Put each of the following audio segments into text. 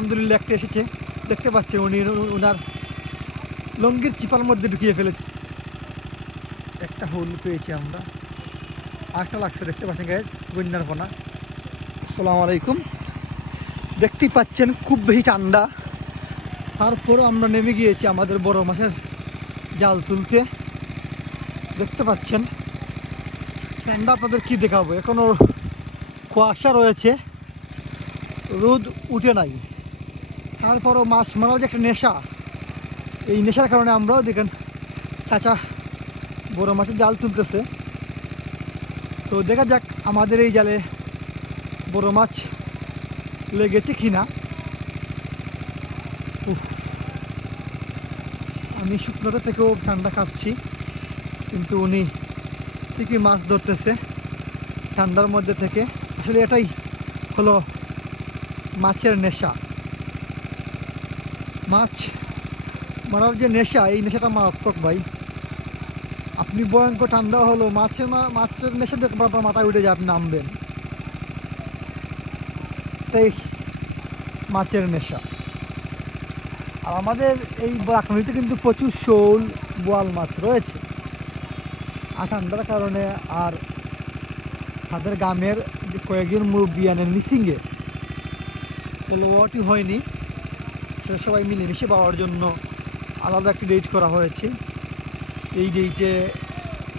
আলহামদুলিল্লাহ একটা এসেছে। দেখতে পাচ্ছেন উনি ওনার লঙ্গির চিপার মধ্যে ঢুকিয়ে ফেলেছে। একটা হোল পেয়েছি আমরা। আটটা লাগছে, দেখতে পাচ্ছেন গ্যাস বন্যার পোনা। আসসালামু আলাইকুম। দেখতেই পাচ্ছেন খুব বেশি ঠান্ডা। তারপর আমরা নেমে গিয়েছি আমাদের বড় মাছের জাল তুলতে। দেখতে পাচ্ছেন, ঠান্ডা আপনাদের কি দেখাবো? এখনও কুয়াশা রয়েছে। রোদ উঠে নাই। তারপরও মাছ মারার যে একটা নেশা, এই নেশার কারণে আমরাও দেখেন চাচা বড় মাছের জাল তুলতেছে। তো দেখা যাক আমাদের এই জালে বড় মাছ লেগেছে কিনা। উফ। আমি শুকনোটা থেকেও ঠান্ডা খাচ্ছি, কিন্তু উনি ঠিকই মাছ ধরতেছে ঠান্ডার মধ্যে থেকে। আসলে এটাই হলো মাছের নেশা। মাছ মারার যে নেশা, এই নেশাটা মারাত্মক ভাই। আপনি ভয়ঙ্কর ঠান্ডা হলো, মাছের মাছের নেশা দেখবার আপনার মাথায় উঠে যায়, আপনি নামবেন। তাই মাছের নেশা। আর আমাদের এই বাকনিতে কিন্তু প্রচুর শোল, বোয়াল মাছ রয়েছে। আর ঠান্ডার কারণে আর তাদের গ্রামের কয়েকজন মুরব্বী আনেন মিসিংয়ে। হয়নি। সেটা সবাই মিলেমিশে পাওয়ার জন্য আলাদা একটি ডেট করা হয়েছে। এই ডেটে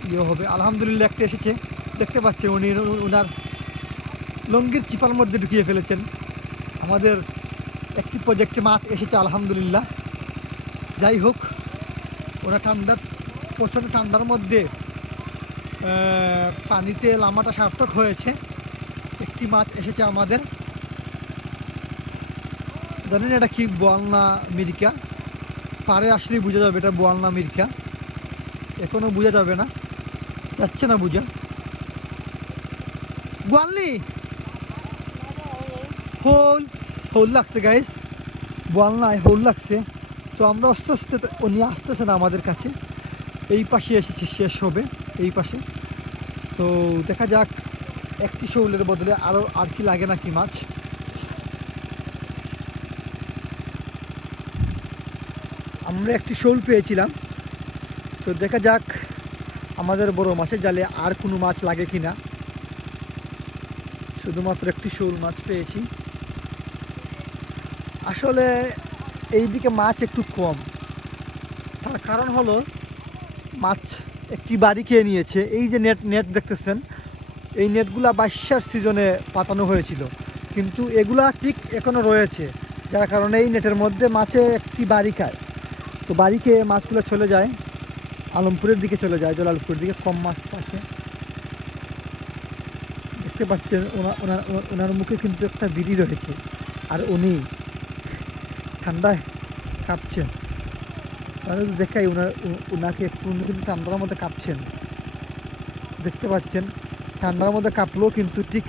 ইয়ে হবে। আলহামদুলিল্লাহ একটা এসেছে। দেখতে পাচ্ছেন উনি ওনার লঙ্গির চিপার মধ্যে ঢুকিয়ে ফেলেছেন। আমাদের একটি প্রজেক্টে মাছ এসেছে আলহামদুলিল্লাহ। যাই হোক, ওরা ঠান্ডার, প্রচণ্ড ঠান্ডার মধ্যে পানিতে লামাটা সার্থক হয়েছে। একটি মাছ এসেছে আমাদের। জানেন এটা কি বোয়ালনা মিরিকা পারে আসলেই বোঝা যাবে এটা বোয়ালনা মিরিকা এখনও বোঝা যাবে না। যাচ্ছে না বোঝা। গোয়ালনি হোল হোল লাগছে গাইস বল নাই হোল লাগছে। তো আমরা আস্তে আস্তে উনি আসতেছে না আমাদের কাছে। এই পাশে এসেছে, শেষ হবে এই পাশে। তো দেখা যাক, একটি শৌলের বদলে আরও আর কি লাগে নাকি মাছ। আমরা একটি শোল পেয়েছিলাম। তো দেখা যাক আমাদের বড় মাছের জালে আর কোনো মাছ লাগে কি না শুধুমাত্র একটি শোল মাছ পেয়েছি। আসলে এইদিকে মাছ একটু কম। তার কারণ হলো মাছ একটি বাড়ি খেয়ে নিয়েছে। এই যে নেট নেট দেখতেছেন, এই নেটগুলা বাইশার সিজনে পাতানো হয়েছিল। কিন্তু এগুলা ঠিক এখনও রয়েছে। যার কারণে এই নেটের মধ্যে মাছে একটি বাড়ি খায়। তো বাড়ি খেয়ে মাছগুলো চলে যায়, আলমপুরের দিকে চলে যায় জলালপুরের দিকে, কম মাছ থাকে দেখতে পাচ্ছেন ওনার ওনার মুখে কিন্তু একটা বিড়ি রয়েছে, আর উনি ঠান্ডায় কাঁপছেন। তাহলে দেখাই, ওনার ওনাকে একটু কিন্তু ঠান্ডার মধ্যে কাঁপছেন। দেখতে পাচ্ছেন, ঠান্ডার মধ্যে কাঁপলেও কিন্তু ঠিক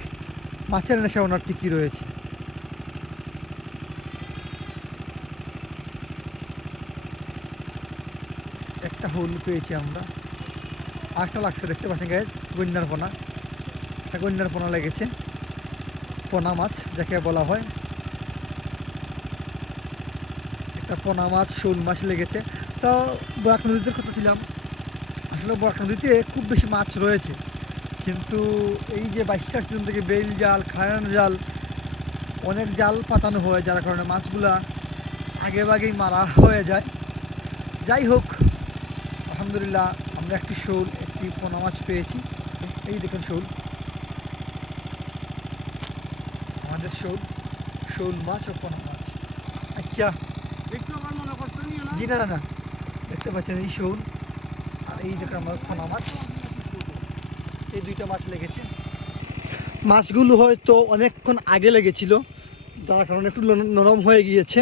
মাছের নেশা ওনার ঠিকই রয়েছে। একটা হোল পেয়েছি আমরা। আটটা লাগছে, দেখতে পাচ্ছেন গ্যাস গন্যার পোনা। গন্যার পোনা লেগেছে। পোনা মাছ, যাকে বলা হয়। একটা পোনা মাছ, শোল মাছ লেগেছে। তো বরাক নদীতে কথা ছিলাম? আসলে বরাক নদীতে খুব বেশি মাছ রয়েছে। কিন্তু এই যে বাইশার সিজন থেকে বেল জাল, খায়রান জাল, অনেক জাল পাতানো হয়, যার কারণে মাছগুলা আগে ভাগেই মারা হয়ে যায়। যাই হোক আলহামদুলিল্লাহ আমরা একটি শোল একটি পোনা মাছ পেয়েছি। এই দেখুন শোল। আমাদের শোল শোল মাছ ও পোনা মাছ। আচ্ছা। জি না না। দেখতে পাচ্ছেন এই শোল। আর এই দেখুন আমার পোনা মাছ। এই দুইটা মাছ লেগেছে। মাছগুলো হয়তো অনেকক্ষণ আগে লেগেছিল যার কারণে একটু নরম হয়ে গিয়েছে।